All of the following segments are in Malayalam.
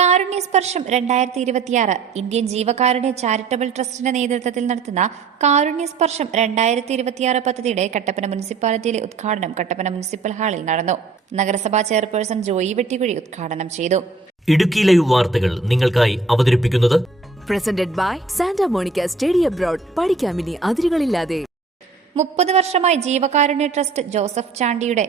കാരുണ്യസ്പർശം 2026 ഇന്ത്യൻ ജീവകാരുണ്യ ചാരിറ്റബിൾ ട്രസ്റ്റിന്റെ നേതൃത്വത്തിൽ നടത്തുന്ന കാരുണ്യസ്പർശം 2026 പദ്ധതിയുടെ കട്ടപ്പന മുനിസിപ്പാലിറ്റിയിലെ ഉദ്ഘാടനം കട്ടപ്പന മുനിസിപ്പൽ ഹാളിൽ നടന്നു. നഗരസഭാ ചെയർപേഴ്സൺ ജോയി വെട്ടിക്കുഴി ഉദ്ഘാടനം ചെയ്തു. ഇടുക്കി ലൈവ് വാർത്തകൾ നിങ്ങൾക്കായി അവതരിപ്പിക്കുന്നത് presented by Santa Monica study abroad. പഠിക്കാമിനി അതിരുകളില്ലാതെ. 30 വർഷമായി ജീവകാരുണ്യ ട്രസ്റ്റ് ജോസഫ് ചാണ്ടിയുടെ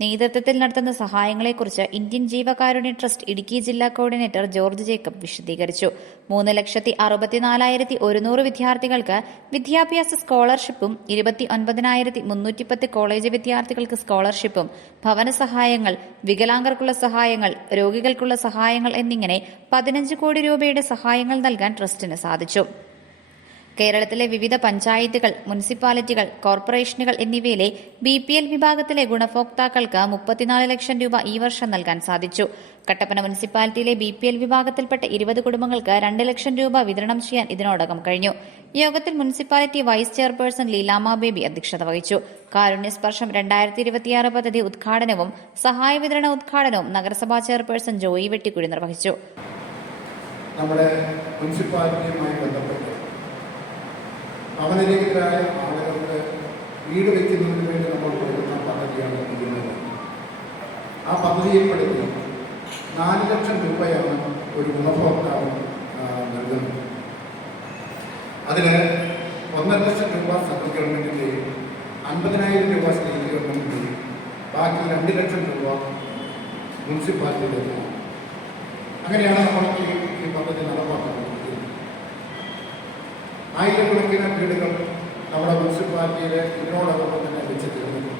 നേതൃത്വത്തിൽ നടത്തുന്ന സഹായങ്ങളെക്കുറിച്ച് ഇന്ത്യൻ ജീവകാരുണ്യ ട്രസ്റ്റ് ഇടുക്കി ജില്ലാ കോർഡിനേറ്റർ ജോർജ് ജേക്കബ് വിശദീകരിച്ചു. 3,64,100 വിദ്യാർത്ഥികൾക്ക് വിദ്യാഭ്യാസ സ്കോളർഷിപ്പും 29,310 കോളേജ് വിദ്യാർത്ഥികൾക്ക് സ്കോളർഷിപ്പും, ഭവന സഹായങ്ങൾ, വികലാംഗർക്കുള്ള സഹായങ്ങൾ, രോഗികൾക്കുള്ള സഹായങ്ങൾ എന്നിങ്ങനെ 15 കോടി രൂപയുടെ സഹായങ്ങൾ നൽകാൻ ട്രസ്റ്റിന് സാധിച്ചു. കേരളത്തിലെ വിവിധ പഞ്ചായത്തുകൾ, മുനിസിപ്പാലിറ്റികൾ, കോർപ്പറേഷനുകൾ എന്നിവയിലെ BPL വിഭാഗത്തിലെ ഗുണഭോക്താക്കൾക്ക് 34 ലക്ഷം രൂപ ഈ വർഷം നൽകാൻ സാധിച്ചു. കട്ടപ്പന മുനിസിപ്പാലിറ്റിയിലെ BPL വിഭാഗത്തിൽപ്പെട്ട 20 കുടുംബങ്ങൾക്ക് 2 ലക്ഷം രൂപ വിതരണം ചെയ്യാൻ ഇതിനോടകം കഴിഞ്ഞു. യോഗത്തിൽ municipality vice chairperson Leelamma Baby അധ്യക്ഷത വഹിച്ചു. കാരുണ്യസ്പർശം 2026 പദ്ധതി ഉദ്ഘാടനവും സഹായ വിതരണ ഉദ്ഘാടനവും നഗരസഭാ ചെയർപേഴ്സൺ ജോയി വെട്ടിക്കുഴി നിർവഹിച്ചു. നമ്മുടെ മുനിസിപ്പാലിറ്റിയുമായി ബന്ധപ്പെട്ട് ഭവനരഹിതരായ ആളുകൾക്ക് വീട് വയ്ക്കുന്നതിന് വേണ്ടി നമ്മൾ കൊടുക്കുന്ന പദ്ധതിയാണ് ചെയ്യുന്നത്. ആ പദ്ധതിയിൽപ്പെടുത്തി 4 ലക്ഷം രൂപയാണ് ഒരു ഗുണഭോക്താവ് നൽകുന്നത്. അതിന് 1.5 ലക്ഷം രൂപ സെൻട്രൽ ഗവൺമെൻറ്റിൻ്റെയും 50,000 രൂപ സ്റ്റേറ്റ് ഗവൺമെൻറ്റിൻ്റെയും ബാക്കി 2 ലക്ഷം രൂപ മുനിസിപ്പാലിറ്റിയിലേക്ക്. അങ്ങനെയാണ് നമ്മൾ ഈ പദ്ധതി നടപ്പാക്കുന്നത്. ആയിരക്കണക്കിന് വീടുകൾ നമ്മുടെ മുനിസിപ്പാലിറ്റിയിൽ ഇതിനോടൊപ്പം തന്നെ വെച്ച് തീർന്നു.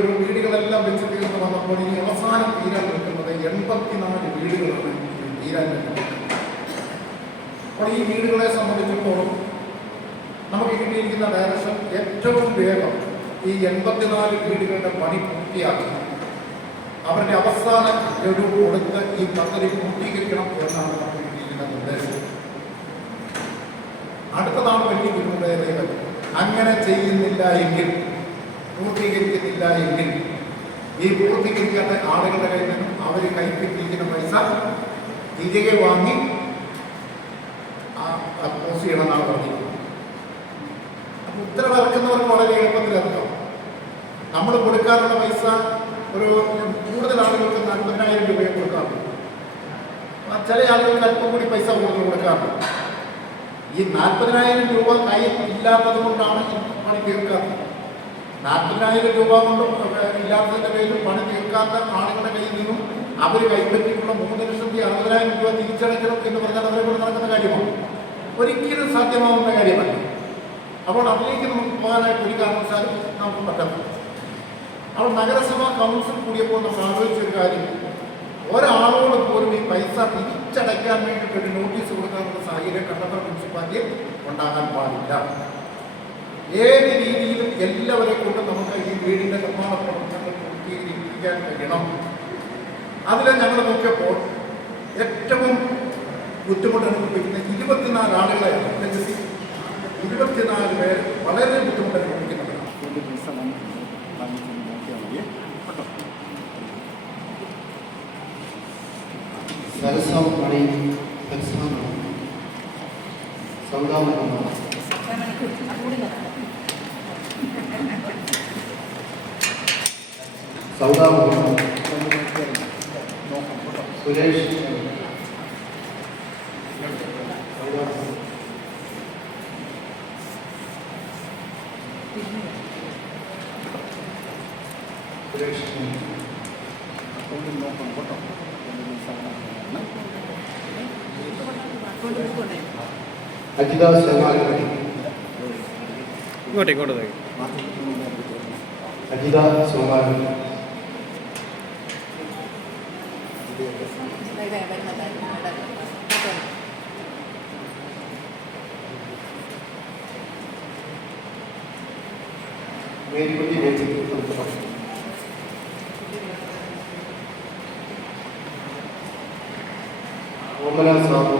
ഒരു വീടുകളെല്ലാം വെച്ച് തീർന്ന് വന്നപ്പോൾ ഇനി അവസാനം തീരാൻ നിൽക്കുന്നത് 84 വീടുകളാണ് തീരാൻ നിൽക്കുന്നത്. അപ്പോൾ ഈ വീടുകളെ സംബന്ധിച്ചിടത്തോളം നമുക്ക് കിട്ടിയിരിക്കുന്ന ഡയറക്ഷൻ ഏറ്റവും വേഗം ഈ 84 വീടുകളുടെ പണി പൂർത്തിയാക്കി അവരുടെ അവസാന ഗഡു കൊടുത്ത് ഈ പദ്ധതി പൂർത്തീകരിക്കണം എന്നാണ് നമുക്ക് കിട്ടിയിരിക്കുന്ന നിർദ്ദേശം. അടുത്തതാണ് വലിയ ബുദ്ധിമുട്ടേറിയത്. അങ്ങനെ ചെയ്യുന്നില്ല എങ്കിൽ, പൂർത്തീകരിക്കുന്നില്ല എങ്കിൽ ഈ പൂർത്തീകരിക്കാത്ത ആളുകളുടെ കയ്യിൽ നിന്നും അവർ കൈപ്പറ്റിയിരിക്കുന്ന പൈസ തിരികെ വാങ്ങി പോസ് ചെയ്യണമെന്നാണ് പറഞ്ഞിരിക്കുന്നത്. അപ്പം ഉത്തരവിറക്കുന്നവർക്ക് വളരെ എളുപ്പത്തിലെത്താം. നമ്മൾ കൊടുക്കാനുള്ള പൈസ ഒരു കൂടുതൽ ആളുകൾക്ക് 40,000 രൂപയെ കൊടുക്കാറുണ്ട്. ചില ആളുകൾക്ക് അല്പം കൂടി പൈസ കൊടുക്കാറുണ്ട്. ഈ 40,000 രൂപ കയ്യിൽ ഇല്ലാത്തത് കൊണ്ടാണ് പണി തീർക്കാത്തത്. 40,000 രൂപ കൊണ്ടും ഇല്ലാത്തതിൻ്റെ പേരിൽ പണി തീർക്കാത്ത ആളുകളുടെ കയ്യിൽ നിന്നും അവർ കൈപ്പറ്റിയിട്ടുള്ള 3,60,000 രൂപ തിരിച്ചടയ്ക്കണം എന്ന് പറഞ്ഞാൽ അവരെ കൊണ്ട് നടക്കുന്ന കാര്യമാണ്. ഒരിക്കലും സാധ്യമാവുന്ന കാര്യമല്ല. അപ്പോൾ അതിലേക്ക് നമുക്ക് പോകാനായിട്ട് ഒരു കാരണവശാലും നമുക്ക് പറ്റത്തില്ല. അപ്പോൾ നഗരസഭാ കൗൺസിൽ കൂടിയപ്പോൾ നമ്മൾ ആലോചിച്ചൊരു കാര്യം, ഒരാളോട് പോലും ഈ പൈസ തിരിച്ചടയ്ക്കാൻ വേണ്ടിയിട്ട് ഒരു നോട്ടീസ് കൊടുക്കാനുള്ള സാഹചര്യം കട്ടപ്പന മുനിസിപ്പാലിറ്റിയിൽ ഉണ്ടാകാൻ പാടില്ല. ഏത് രീതിയിലും എല്ലാവരെ കൊണ്ട് നമുക്ക് ഈ വീടിൻ്റെ നിർമ്മാണ പ്രവർത്തനങ്ങൾ പൂർത്തീകരിക്കാൻ കഴിയണം. അതിൽ ഞങ്ങൾ നോക്കിയപ്പോൾ ഏറ്റവും ബുദ്ധിമുട്ട് അനുഭവിക്കുന്ന 24 ആളുകളെയാണ്. 24 പേർ വളരെ ബുദ്ധിമുട്ട് അനുഭവിക്കുന്നവരാണ്. സരസ്വമണി സൗദാമണി സുരേഷ് അജിത സോമാലി അജിത സോമാലി മേരിക്കുട്ടി ഓമന സാബു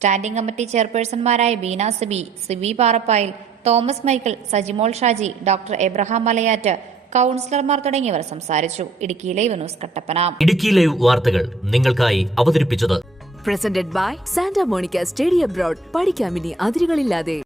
സ്റ്റാൻഡിംഗ് കമ്മിറ്റി ചെയർപേഴ്സൺമാരായ Beena Sabi, Sibi Parappayil, Thomas Michael, Sajimol Shaji, doctor Abraham Malayatt, കൌൺസിലർമാർ തുടങ്ങിയവർ സംസാരിച്ചു. Idukki live news Kattappana. Idukki live വാർത്തകൾ നിങ്ങൾക്കായി അവതരിപ്പിച്ചത് presented by Santa Monica study abroad. പഠിക്കാമിനി അതിരുകളില്ലാതെ.